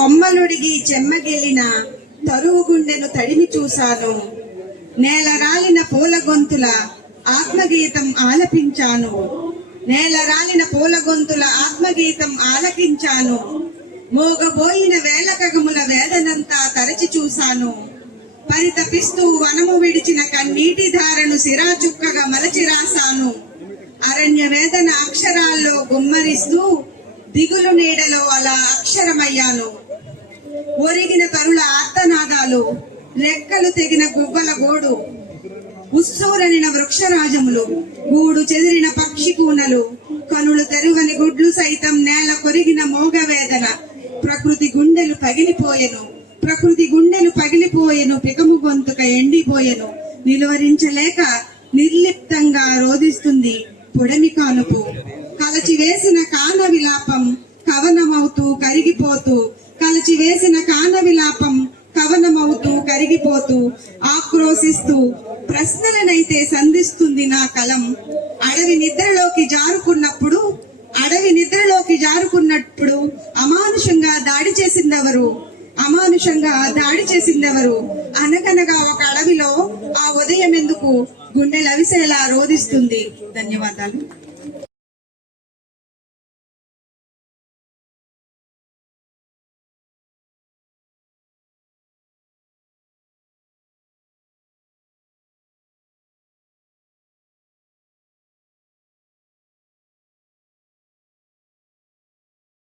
కొమ్మలుడిగి చెమ్మగిల్లిన తరువు గుండెను తడిమి చూశాను. నేల రాలిన పూల గొంతుల ఆత్మగీతం ఆలపించాను. నేల రాలిన పూల గొంతుల ఆత్మగీతం ఆలకించాను. మోగబోయిన వేలకగముల వేదనంతా తరచి చూశాను. పరితపిస్తూ వనము విడిచిన కన్నీటి ధారను సిరాచుక్కగా మలచి రాశాను. అరణ్య వేదన అక్షరాల్లో గుమ్మరిస్తూ దిగులు నీడలో అలా అక్షరమయ్యాను. ఒరిగిన తరుల ఆర్తనాదాలు, రెక్కలు తెగిన గువ్వల గోడు, ఉస్సూరనిన వృక్షరాజములు, గూడు చెదిరిన పక్షి కూనలు, కనులు తెరువని గుడ్లు సైతం నేల కొరిగిన మోగవేదన. ప్రకృతి గుండెలు పగిలిపోయెను, ప్రకృతి గుండెలు పగిలిపోయెను, పికము గొంతుక ఎండిపోయెను. నిలువరించలేక నిర్లిప్తంగా రోధిస్తుంది పొడమి కానుపు. కలచి వేసిన కాన విలాపం కవనమవుతూ కరిగిపోతూ, కలచి వేసిన కాన విలాపం కవనమవుతూ కరిగిపోతూ, ఆక్రోశిస్తూ ప్రశ్నలనైతే సంధిస్తుంది నా కలం. అడవి నిద్రలోకి జారుకున్నప్పుడు అమానుషంగా దాడి చేసిందెవరు? అనగనగా ఒక అడవిలో ఆ ఉదయం ఎందుకు గుండెలవిసేలా రోధిస్తుంది. ధన్యవాదాలు.